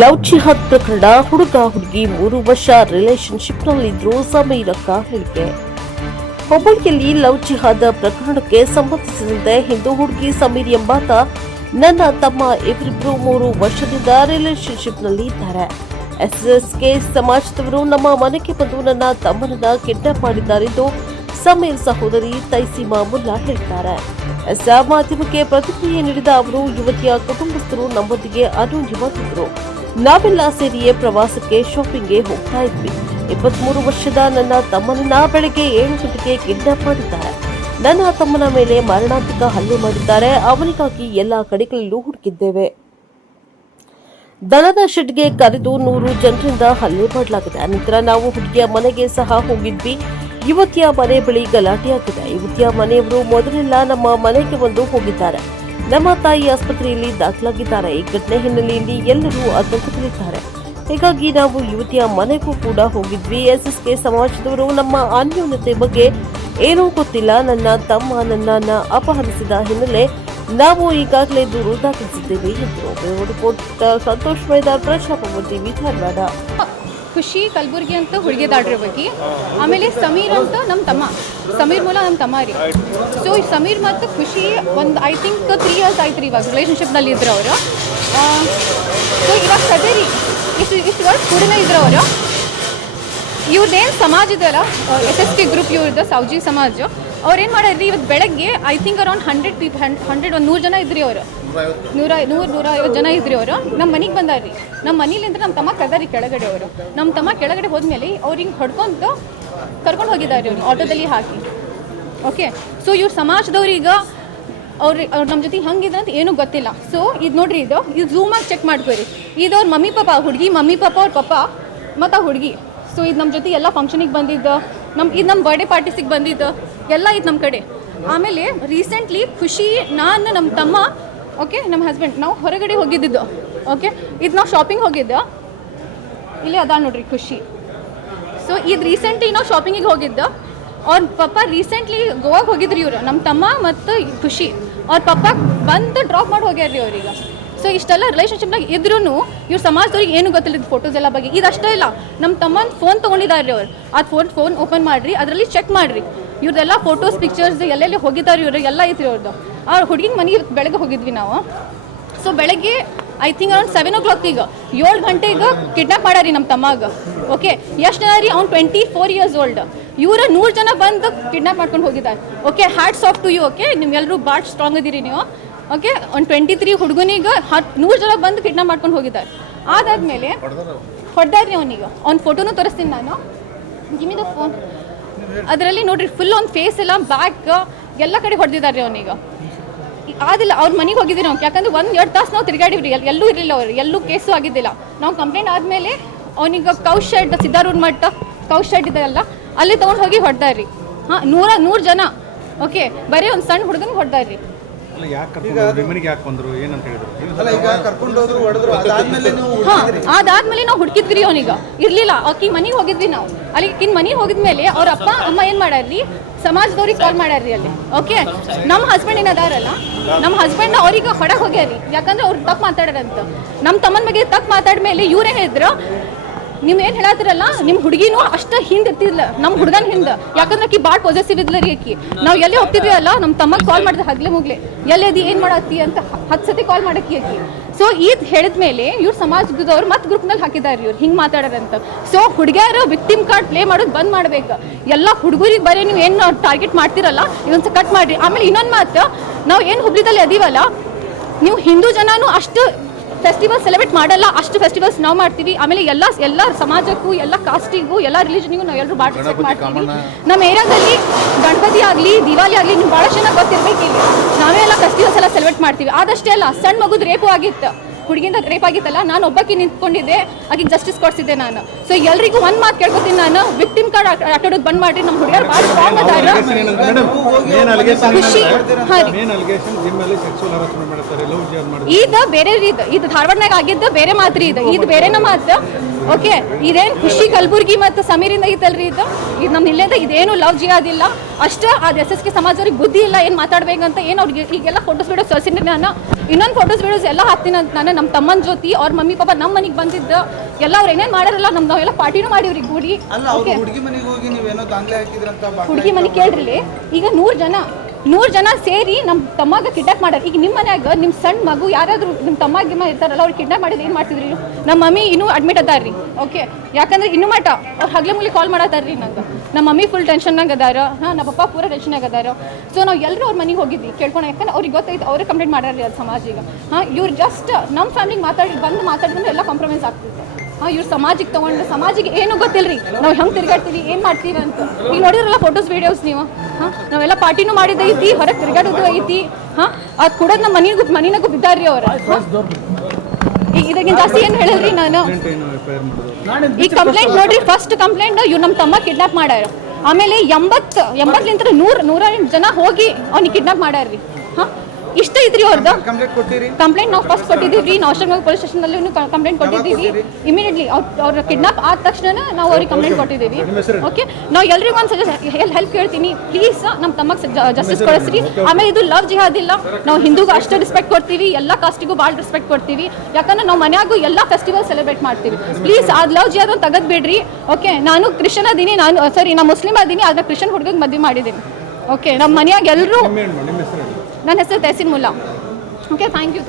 Love ಜಿಹಾದ್ ಪ್ರಕರಣ ಹುಡುಗ ಹುಡುಗಿ 3 ವರ್ಷ ರಿಲೇಶನ್ಶಿಪ್ನಲ್ಲಿದ್ರು ಸಮೀರಕ್ಕ ಹೇಳಿಕೆ. ಹುಬ್ಬಳ್ಳಿಯಲ್ಲಿ ಲವ್ ಜಿಹಾದ್ ಪ್ರಕರಣಕ್ಕೆ ಸಂಬಂಧಿಸಿದಂತೆ ಹಿಂದೂ ಹುಡುಗಿ ಸಮೀರ್ ಎಂಬಾತ ನನ್ನ ತಮ್ಮ ಇವರಿಬ್ರು 3 ವರ್ಷದಿಂದ ರಿಲೇಶನ್ಶಿಪ್ನಲ್ಲಿ ಇದ್ದಾರೆ. ಎಸ್ಎಸ್ಕೆ ಸಮಾಜದವರು ನಮ್ಮ ಮನೆಗೆ ಬಂದು ನನ್ನ ತಮ್ಮನನ್ನ ಕಿಡ್ನಾಪ್ ಮಾಡಿದ್ದಾರೆಂದು ಸಮೀರ್ ಸಹೋದರಿ ತೈಸಿಮಾ ಮುಲ್ಲಾ ಹೇಳಿದ್ದಾರೆ. ಮಾಧ್ಯಮಕ್ಕೆ ಪ್ರತಿಕ್ರಿಯೆ ನೀಡಿದ ಅವರು, ಯುವತಿಯ ಕುಟುಂಬಸ್ಥರು ನಮ್ಮೊಂದಿಗೆ ಅನ್ಯೋನ್ಯವಾಗಿದ್ದರು. ನಾವೆಲ್ಲ ಸೇರಿಯೇ ಪ್ರವಾಸಕ್ಕೆ ಶಾಪಿಂಗ್ಗೆ ಹೋಗ್ತಾ ಇದ್ವಿ. 23 ವರ್ಷದ ನನ್ನ ತಮ್ಮನನ್ನ ಬೆಳಗ್ಗೆ 7 ಗಂಟೆಗೆ ಕಿಡ್ನಾಪ್ ಮಾಡಿದ್ದಾರೆ. ನನ್ನ ತಮ್ಮನ ಮೇಲೆ ಮಾರಣಾಂತಿಕ ಹಲ್ಲೆ ಮಾಡಿದ್ದಾರೆ. ಅವನಿಗಾಗಿ ಎಲ್ಲಾ ಕಡೆಗಳಲ್ಲೂ ಹುಡುಕಿದ್ದೇವೆ. ದನದ ಶೆಡ್ಗೆ ಕರೆದು 100 ಜನರಿಂದ ಹಲ್ಲೆ ಮಾಡಲಾಗಿದೆ. ನಂತರ ನಾವು ಹುಡುಗಿಯ ಮನೆಗೆ ಸಹ ಹೋಗಿದ್ವಿ. ಯುವತಿಯ ಮನೆ ಬಳಿ ಗಲಾಟೆಯಾಗಿದೆ. ಯುವತಿಯ ಮನೆಯವರು ಮೊದಲೆಲ್ಲ ನಮ್ಮ ಮನೆಗೆ ಬಂದು ಹೋಗಿದ್ದಾರೆ. ನಮ್ಮ ತಾಯಿ ಆಸ್ಪತ್ರೆಯಲ್ಲಿ ದಾಖಲಾಗಿದ್ದಾರೆ. ಈ ಘಟನೆ ಹಿನ್ನೆಲೆಯಲ್ಲಿ ಎಲ್ಲರೂ ಆತಂಕದಲ್ಲಿದ್ದಾರೆ. ಹೀಗಾಗಿ ನಾವು ಯುವತಿಯ ಮನೆಗೂ ಕೂಡ ಹೋಗಿದ್ವಿ. ಎಸ್ಎಸ್ಕೆ ಸಮಾಜದವರು ನಮ್ಮ ಅನ್ಯೋನ್ಯತೆ ಬಗ್ಗೆ ಏನೂ ಗೊತ್ತಿಲ್ಲ. ನನ್ನ ತಮ್ಮ ನನ್ನನ್ನ ಅಪಹರಿಸಿದ ಹಿನ್ನೆಲೆ ನಾವು ಈಗಾಗಲೇ ದೂರು ದಾಖಲಿಸಿದ್ದೇವೆ ಎಂದರು. ರಿಪೋರ್ಟ್ ಸಂತೋಷ್ ಮೈದಾರ್, ಪ್ರಜಾಪ್ರಭುತ್ವ ಟಿವಿ, ಧಾರವಾಡ. ಖುಷಿ ಕಲಬುರ್ಗಿ ಅಂತ ಹುಡುಗಿ ದಾಡ್ರ ಬಗ್ಗೆ. ಆಮೇಲೆ ಸಮೀರ್ ಅಂತ ನಮ್ಮ ತಮ್ಮ, ಸಮೀರ್ ಮೂಲ ನಮ್ಮ ತಮ್ಮ ರೀ. ಸೊ ಈ ಸಮೀರ್ ಮತ್ತು ಖುಷಿ ಒಂದು ಐ ಥಿಂಕ್ 3 ಇಯರ್ಸ್ ಆಯ್ತು ರೀ ಇವಾಗ ರಿಲೇಷನ್ಶಿಪ್ನಲ್ಲಿ ಇದ್ರು ಅವರು. ಸೊ ಇವಾಗ ಸದ್ಯ ರೀ ಇಷ್ಟು ವರ್ಷ ಕೂಡನೇ ಇದ್ರು ಅವರು. ಇವ್ರದ್ದೇನು ಸಮಾಜ ಇದೆಯಲ್ಲ, SSK ಗ್ರೂಪ್ ಇವ್ರದ್ದು ಸೌಜಿ ಸಮಾಜ, ಅವ್ರೇನು ಮಾಡ್ಯಾರ್ರಿ ಇವತ್ತು ಬೆಳಗ್ಗೆ ಐ ಥಿಂಕ್ ಅರೌಂಡ್ 100 ಜನ ಇದ್ರಿ ಅವರು. 150 ಜನ ಇದ್ರಿ ಅವರು. ನಮ್ಮ ಮನೆಗೆ ಬಂದಾರ್ರಿ. ನಮ್ಮ ಮನೇಲಿಂದ ನಮ್ಮ ತಮ್ಮ ಕರ್ದಾರಿ ಕೆಳಗಡೆ ಅವರು. ನಮ್ಮ ತಮ್ಮ ಕೆಳಗಡೆ ಹೋದ್ಮೇಲೆ ಅವ್ರು ಹಿಂಗೆ ಹೊಡ್ಕೊಂಡು ಕರ್ಕೊಂಡು ಹೋಗಿದ್ದಾರೆ ಅವ್ರು ಆಟೋದಲ್ಲಿ ಹಾಕಿ. ಓಕೆ, ಸೊ ಇವ್ರ ಸಮಾಜದವ್ರೀಗ ಅವ್ರು ನಮ್ಮ ಜೊತೆ ಹಂಗಿದ್ರೆ ಅಂತ ಏನೂ ಗೊತ್ತಿಲ್ಲ. ಸೊ ಇದು ನೋಡ್ರಿ, ಇದು ಝೂಮಾಗಿ ಚೆಕ್ ಮಾಡ್ಕೊರಿ. ಇದು ಅವ್ರ ಮಮ್ಮಿ ಪಾಪ, ಹುಡುಗಿ ಮಮ್ಮಿ ಪಾಪ, ಅವ್ರ ಪಪ್ಪ ಮತ್ತು ಆ ಹುಡುಗಿ. ಸೊ ಇದು ನಮ್ಮ ಜೊತೆ ಎಲ್ಲ ಫಂಕ್ಷನಿಗೆ ಬಂದಿದ್ದು, ಇದು ನಮ್ಮ ಬರ್ಡೇ ಪಾರ್ಟೀಸಿಗೆ ಬಂದಿದ್ದು ಎಲ್ಲ ಇದು ನಮ್ಮ ಕಡೆ. ಆಮೇಲೆ ರೀಸೆಂಟ್ಲಿ ಖುಷಿ, ನಾನು, ನಮ್ಮ ತಮ್ಮ, ಓಕೆ, ನಮ್ಮ ಹಸ್ಬೆಂಡ್, ನಾವು ಹೊರಗಡೆ ಹೋಗಿದ್ದಿದ್ದು. ಓಕೆ, ಇದು ನಾವು ಶಾಪಿಂಗ್ ಹೋಗಿದ್ದು. ಇಲ್ಲಿ ಅದ ನೋಡ್ರಿ ಖುಷಿ. ಸೊ ಇದು ರೀಸೆಂಟ್ಲಿ ನಾವು ಶಾಪಿಂಗಿಗೆ ಹೋಗಿದ್ದು. ಅವ್ರ ಪಪ್ಪ ರೀಸೆಂಟ್ಲಿ ಗೋವಾಗೆ ಹೋಗಿದ್ರಿ ಇವರು, ನಮ್ಮ ತಮ್ಮ ಮತ್ತು ಖುಷಿ. ಅವ್ರ ಪಪ್ಪ ಬಂದು ಡ್ರಾಪ್ ಮಾಡಿ ಹೋಗ್ಯಾರ್ರಿ ಅವ್ರಿಗೆ. ಸೊ ಇಷ್ಟೆಲ್ಲ ರಿಲೇಷನ್ಶಿಪ್ನಾಗ ಇದ್ರೂ ಇವ್ರ ಸಮಾಜದವ್ರಿಗೆ ಏನು ಗೊತ್ತಿಲ್ಲ ಫೋಟೋಸ್ ಎಲ್ಲ ಬಗ್ಗೆ. ಇದಷ್ಟೇ ಇಲ್ಲ, ನಮ್ಮ ತಮ್ಮನ ಫೋನ್ ತೊಗೊಂಡಿದ್ದಾರೆ ರೀ ಅವ್ರು. ಅದು ಫೋನ್ ಓಪನ್ ಮಾಡಿರಿ, ಅದರಲ್ಲಿ ಚೆಕ್ ಮಾಡಿರಿ. ಇವ್ರದ್ದೆಲ್ಲ ಫೋಟೋಸ್ ಪಿಕ್ಚರ್ಸ್ ಎಲ್ಲೆಲ್ಲಿ ಹೋಗಿದ್ದಾರೆ ಇವರು ಎಲ್ಲ ಐತ್ರಿ ಅವ್ರದ್ದು. ಆ ಹುಡುಗಿನ ಮನೆಗೆ ಬೆಳಗ್ಗೆ ಹೋಗಿದ್ವಿ ನಾವು. ಸೊ ಬೆಳಗ್ಗೆ ಐ ಥಿಂಕ್ ಅರೌಂಡ್ 7 o'clock, ಈಗ 7 ಗಂಟೆಗೆ ಕಿಡ್ನಾಪ್ ಮಾಡ್ಯಾರಿ ನಮ್ಮ ತಮ್ಮಾಗ. ಓಕೆ, ಎಷ್ಟು ಜನ ರೀ? ಅವ್ನು 24 years old. ಇವರ 100 ಜನ ಬಂದು ಕಿಡ್ನಾಪ್ ಮಾಡ್ಕೊಂಡು ಹೋಗಿದ್ದಾರೆ. Okay, hats off to you. Okay, ನಿಮ್ಗೆಲ್ಲರೂ ಭಾಳ ಸ್ಟ್ರಾಂಗ್ ಇದೀರಿ ನೀವು. ಓಕೆ, ಒಂದು 23 ಹುಡುಗನಿಗೆ 100 ಜನ ಬಂದು ಕಿಡ್ನಾಪ್ ಮಾಡ್ಕೊಂಡು ಹೋಗಿದ್ದಾರೆ. ಅದಾದಮೇಲೆ ಹೊಡೆದಾರ್ರಿ ಅವನಿಗೆ. ಅವ್ನ ಫೋಟೋನು ತೋರಿಸ್ತೀನಿ ನಾನು. ಗಿಮಿದ ಫೋನ್. ಅದರಲ್ಲಿ ನೋಡ್ರಿ ಫುಲ್ ಅವ್ನ ಫೇಸ್ ಎಲ್ಲ, ಬ್ಯಾಕ್ ಎಲ್ಲ ಕಡೆ ಹೊಡೆದಿದ್ದಾರೆ ರೀ ಅವನಿಗೆ. ಆದಿಲ್ಲ, ಅವ್ರ ಮನೆಗೆ ಹೋಗಿದ್ದೀವಿ ನಾವು. ಯಾಕಂದ್ರೆ 1-2 ತಾಸು ನಾವು ತಿರುಗಾಡಿವ್ರಿ, ಎಲ್ಲೂ ಇರಲಿಲ್ಲ ಅವ್ರು, ಎಲ್ಲೂ ಕೇಸು ಆಗಿದ್ದಿಲ್ಲ. ನಾವು ಕಂಪ್ಲೇಂಟ್ ಆದಮೇಲೆ ಅವನಿಗೆ ಕೌಶ್ ಶೆಡ್, ಸಿದ್ದಾರೂಢ ಮಟ್ಟ ಕೌಶ್ ಶೆಡ್ ಇದೆಯಲ್ಲ, ಅಲ್ಲಿ ತೊಗೊಂಡು ಹೋಗಿ ಹೊಡೆದಾರ್ರಿ. ಹಾಂ, 100 ಜನ. ಓಕೆ, ಬರೀ ಒಂದು ಸಣ್ಣ ಹುಡುಗನಿಗೆ ಹೊಡೆದಾರ್ರಿ. ಅದಾದ್ಮೇಲೆ ನಾವು ಹುಡುಕಿದ್ವಿ ಅವನಿಗೆ, ಇರ್ಲಿಲ್ಲ. ಆಕಿ ಮನೆಗೆ ಹೋಗಿದ್ವಿ ನಾವು. ಅಲ್ಲಿ ಮನೆಗೆ ಹೋಗಿದ್ಮೇಲೆ ಅವ್ರ ಅಪ್ಪ ಅಮ್ಮ ಏನ್ ಮಾಡ್ಯಾರ್ರಿ, ಸಮಾಜದವ್ರಿಗೆ ಕಾಲ್ ಮಾಡ್ಯಾರ್ರಿ ಅಲ್ಲಿ. ಓಕೆ, ನಮ್ಮ ಹಸ್ಬೆಂಡ್ ಏನದಾರಲ್ಲ, ನಮ್ಮ ಹಸ್ಬೆಂಡ್ ಅವ್ರಿಗೆ ಹೊಡಕ್ ಹೋಗ್ಯಾರಿ. ಯಾಕಂದ್ರೆ ಅವ್ರು ತಪ್ಪು ಮಾತಾಡ್ಯಾರಂತ. ನಮ್ಮ ತಮ್ಮನ ಬಗ್ಗೆ ತಪ್ಪು ಮಾತಾಡ್ಮೇಲೆ ಇವ್ರೇ ಹೇಳಿದ್ರು, ನೀವು ಏನು ಹೇಳತ್ತಿರಲ್ಲ, ನಿಮ್ಮ ಹುಡುಗಿನೂ ಅಷ್ಟು ಹಿಂದೆ ಇರ್ತಿದ್ಲ ನಮ್ಮ ಹುಡುಗನ ಹಿಂದೆ. ಯಾಕಂದ್ರೆ ಆಕಿ ಭಾಳ ಪಾಸಿಟಿವ್ ಇದ್ಲ ರೀ ಆಕಿ. ನಾವು ಎಲ್ಲೇ ಹೋಗ್ತಿದ್ವಿ ಅಲ್ಲ, ನಮ್ಮ ತಮ್ಮಗೆ ಕಾಲ್ ಮಾಡಿದ್ರೆ ಹಗ್ಲೆ ಮುಗ್ಲೆ ಎಲ್ಲೇದಿ ಏನು ಮಾಡತ್ತಿ ಅಂತ 10 ಸತಿ ಕಾಲ್ ಮಾಡಕ್ಕಿ ಆಕಿ. ಸೊ ಇದು ಹೇಳಿದ ಮೇಲೆ ಇವ್ರ ಸಮಾಜದವ್ರು ಮತ್ತೆ ಗ್ರೂಪ್ನಲ್ಲಿ ಹಾಕಿದ್ದಾರೆ ಇವ್ರು ಹಿಂಗೆ ಮಾತಾಡೋರಂತ. ಸೊ ಹುಡುಗಿಯರು ವಿಕ್ಟಿಮ್ ಕಾರ್ಡ್ ಪ್ಲೇ ಮಾಡೋದು ಬಂದ್ ಮಾಡ್ಬೇಕು. ಎಲ್ಲ ಹುಡುಗರಿಗೆ ಬರೀ ನೀವು ಏನು ಟಾರ್ಗೆಟ್ ಮಾಡ್ತಿರಲ್ಲ, ಇದೊಂದು ಕಟ್ ಮಾಡಿರಿ. ಆಮೇಲೆ ಇನ್ನೊಂದು ಮಾತು, ನಾವು ಏನು ಹುಬ್ಳಿದಲ್ಲಿ ಅದೀವಲ್ಲ, ನೀವು ಹಿಂದೂ ಜನನೂ ಅಷ್ಟು ಫೆಸ್ಟಿವಲ್ ಸೆಲೆಬ್ರೇಟ್ ಮಾಡಲ್ಲ, ಅಷ್ಟು ಫೆಸ್ಟಿವಲ್ಸ್ ನಾವು ಮಾಡ್ತೀವಿ. ಆಮೇಲೆ ಎಲ್ಲ ಸಮಾಜಕ್ಕೂ, ಎಲ್ಲ ಕಾಸ್ಟಿಗೂ, ಎಲ್ಲ ರಿಲಿಜನಿಗೂ ನಾವು ಎಲ್ಲರೂ ಪಾರ್ಟಿಸಿಪೇಟ್ ಮಾಡ್ತೀವಿ. ನಮ್ಮ ಏರಿಯಾದಲ್ಲಿ ಗಣಪತಿ ಆಗಲಿ, ದಿವಾಲಿ ಆಗಲಿ, ನಿಮ್ಗೆ ಭಾಳ ಚೆನ್ನಾಗಿ ಗೊತ್ತಿರ್ಬೇಕು. ಇಲ್ಲಿ ನಾವೇ ಎಲ್ಲ ಫೆಸ್ಟಿವಲ್ಸ್ ಎಲ್ಲ ಸೆಲೆಬ್ರೇಟ್ ಮಾಡ್ತೀವಿ. ಆದಷ್ಟೇ ಅಲ್ಲ, ಸಣ್ಣ ಮಗುದು ರೇಪು ಆಗಿತ್ತು, ಹುಡುಗಿಂದ ರೇಪ್ ಆಗಿತ್ತಲ್ಲ, ನಾನು ಒಬ್ಬಕ್ಕೆ ನಿಂತ್ಕೊಂಡಿದ್ದೆ, ಆಕೆ ಜಸ್ಟಿಸ್ ಕೊಡಿಸಿದ್ದೆ ನಾನು. ಸೊ ಎಲ್ರಿಗೂ ಒಂದು ಮಾತು ಕೇಳ್ಕೊತೀನಿ ನಾನು, ವಿಕ್ಟಿಮ್ ಕಾರ್ಡ್ ಆಟೋಡೋದು ಬಂದ್ ಮಾಡಿರಿ. ನಮ್ಮ ಹುಡುಗಿಯರು ಭಾಳ ಸ್ಟ್ರಾಂಗ್ ಅದಾರ. ಇದು ಬೇರೆ ಇದು ಧಾರವಾಡನಾಗ ಆಗಿದ್ದು ಬೇರೆ ಮಾತ್ರಿ. ಇದು ಬೇರೆನ ಮಾತು. ಓಕೆ ಇದೇನು ಖುಷಿ ಕಲಬುರ್ಗಿ ಮತ್ತು ಸಮೀರಿಂದ ಐತಲ್ರಿ ಇದು ನಮ್ಮ ಇಲ್ಲೇದ ಇದೇನು ಲವ್ ಜಿಯಾದಿಲ್ಲ ಅಷ್ಟೇ ಅದು SSK ಸಮಾಜವ್ರಿಗೆ ಬುದ್ಧಿ ಇಲ್ಲ ಏನು ಮಾತಾಡ್ಬೇಕಂತ ಏನು ಅವ್ರಿಗೆ ಈಗೆಲ್ಲ ಫೋಟೋಸ್ ವೀಡಿಯೋಸ್ ತೋರಿಸಿದ್ರೆ ನಾನು ಇನ್ನೊಂದು ಫೋಟೋಸ್ ವೀಡಿಯೋಸ್ ಎಲ್ಲ ಹಾಕ್ತೀನಿ ಅಂತ ನಾನು ನಮ್ಮ ತಮ್ಮನ ಜೊತೆ ಅವ್ರ ಮಮ್ಮಿ ಪಾಪ ನಮ್ಮ ಮನೆಗೆ ಬಂದಿದ್ದು ಎಲ್ಲ ಅವ್ರು ಏನೇನು ಮಾಡಾರಲ್ಲ ನಾವೆಲ್ಲ ಪಾರ್ಟಿನೂ ಮಾಡಿವ್ರಿ ಕೂಡಿ. ಓಕೆ ಹುಡುಗಿ ಮನೆ ಕೇಳ್ರಿ ಈಗ 100 ಜನ ಸೇರಿ ನಮ್ಮ ತಮ್ಮಾಗ ಕಿಡ್ನಾಪ್ ಮಾಡ್ಯಾರ. ಈಗ ನಿಮ್ಮ ಮನ್ಯಾಗ ನಿಮ್ಮ ಸಣ್ಣ ಮಗು ಯಾರಾದರೂ ನಿಮ್ಮ ತಮ್ಮಾಗಿಮ್ಮ ಇರ್ತಾರಲ್ಲ ಅವ್ರು ಕಿಡ್ನಾಪ್ ಮಾಡಿದ್ರೆ ಏನು ಮಾಡ್ತಿದ್ರಿ ನಮ್ಮ ಮಮ್ಮಿ ಇನ್ನೂ ಅಡ್ಮಿಟ್ ಅದಾರ್ರಿ. ಓಕೆ ಯಾಕಂದ್ರೆ ಇನ್ನೂ ಮಟ ಅವ್ರು ಹಗ್ಲೆ ಮುಗ್ಲಿ ಕಾಲ್ ಮಾಡತ್ತಾರ್ರಿ ನಂಗೆ ನಮ್ಮ ಮಮ್ಮಿ ಫುಲ್ ಟೆನ್ಷನ್ನಾಗ ಅದಾರ. ನಮ್ಮ ಪಪ್ಪ ಪೂರ ಟೆನ್ಷನ್ನಾಗ ಅದಾರ. ಸೊ ನಾವು ಎಲ್ಲರೂ ಅವ್ರ ಮನೆಗೆ ಹೋಗಿದ್ವಿ ಕೇಳ್ಕೊಂಡು ಯಾಕಂದ್ರೆ ಅವ್ರಿಗೆ ಗೊತ್ತೈತೆ ಅವರೇ ಕಂಪ್ಲೇಂಟ್ ಮಾಡ್ಯಾರ್ರಿ ಅದು ಸಮಾಜಿಗೆ. ಇವ್ರು ಜಸ್ಟ್ ನಮ್ಮ ಫ್ಯಾಮಿಲಿಗೆ ಮಾತಾಡಿದ್ರೆ ಎಲ್ಲ ಕಾಂಪ್ರಮೈಸ್ ಆಗ್ತಿತ್ತು. ಇವ್ರು ಸಮಾಜಿಗೆ ತೊಗೊಂಡು ಸಮಾಜಿಗೆ ಏನೂ ಗೊತ್ತಿಲ್ಲರಿ ನಾವು ಹೆಂಗೆ ತಿರ್ಗಾಡ್ತೀವಿ ಏನು ಮಾಡ್ತೀವಿ ಅಂತ. ಈಗ ನೋಡಿದ್ರಲ್ಲ ಫೋಟೋಸ್ ವೀಡಿಯೋಸ್ ನೀವು ನಾವೆಲ್ಲ ಪಾರ್ಟಿನೂ ಮಾಡಿದೈತಿ ಹೊರಗೆ ತಿರ್ಗಾಡೋದು ಐತಿ. ಅದು ಕೂಡ ನಮ್ಮ ಮನಿನಾಗೂ ಬಿದ್ದಾರ್ರಿ ಅವ್ರ. ಈಗ ಇದಕ್ಕಿಂತ ಜಾಸ್ತಿ ಏನು ಹೇಳಿಲ್ರಿ ನಾನು. ಈ ಕಂಪ್ಲೇಂಟ್ ನೋಡ್ರಿ ಫಸ್ಟ್ ಕಂಪ್ಲೇಂಟ್ ಇವ್ರು ನಮ್ಮ ತಮ್ಮ ಕಿಡ್ನಾಪ್ ಮಾಡ್ಯಾರ. ಆಮೇಲೆ 80 100 ಜನ ಹೋಗಿ ಅವ್ನಿಗೆ ಕಿಡ್ನಾಪ್ ಮಾಡ್ಯಾರ್ರಿ. ಇಷ್ಟ ಐತ್ರಿ ಅವ್ರದ್ದು ಕಂಪ್ಲೇಂಟ್ ನಾವು ಫಸ್ಟ್ ಕೊಟ್ಟಿದ್ದೀವಿ ನಾವು ಅಷ್ಟೊಂದು ಪೊಲೀಸ್ ಸ್ಟೇಷನಲ್ಲಿ ಕಂಪ್ಲೇಂಟ್ ಕೊಟ್ಟಿದ್ದೀವಿ. ಇಮಿಡಿಯೇಟ್ಲಿ ಅವ್ರ ಕಿಡ್ನಾಪ್ ಆದ ತಕ್ಷಣ ನಾವು ಅವ್ರಿಗೆ ಕಂಪ್ಲೇಂಟ್ ಕೊಟ್ಟಿದ್ದೀವಿ. ಓಕೆ ನಾವು ಎಲ್ರಿಗೂ ಒಂದು ಹೆಲ್ಪ್ ಕೇಳ್ತೀನಿ ಪ್ಲೀಸ್ ನಮ್ಮ ತಮ್ಮಗೆ ಜಸ್ಟಿಸ್ ಕೊಡಿಸ್ರಿ. ಆಮೇಲೆ ಇದು ಲವ್ ಜಿಹಾದ್ ಇಲ್ಲ. ನಾವು ಹಿಂದೂಗೂ ಅಷ್ಟೇ ರೆಸ್ಪೆಕ್ಟ್ ಕೊಡ್ತೀವಿ, ಎಲ್ಲ ಕಾಸ್ಟಿಗೂ ಭಾಳ ರೆಸ್ಪೆಕ್ಟ್ ಕೊಡ್ತೀವಿ. ಯಾಕಂದ್ರೆ ನಾವು ಮನ್ಯಾಗೂ ಎಲ್ಲ ಫೆಸ್ಟಿವಲ್ ಸೆಲೆಬ್ರೇಟ್ ಮಾಡ್ತೀವಿ. ಪ್ಲೀಸ್ ಅದು ಲವ್ ಜಿಹಾದ್ ಅಂತ ತೆಗೆದು ಬಿಡ್ರಿ. ಓಕೆ ನಾನು ಕ್ರಿಶ್ಚನ್ ಅದೀನಿ, ನಾನು ಮುಸ್ಲಿಮ್ ಅದೀನಿ, ಆದರೆ ಕ್ರಿಶ್ಚನ್ ಹುಡುಗಗೆ ಮದುವೆ ಮಾಡಿದ್ದೀನಿ. ಓಕೆ ನಮ್ಮ ಮನ್ಯಾಗ ಎಲ್ಲರೂ ನನ್ನ ಹೆಸರು Tahseen Mulla. Okay thank you.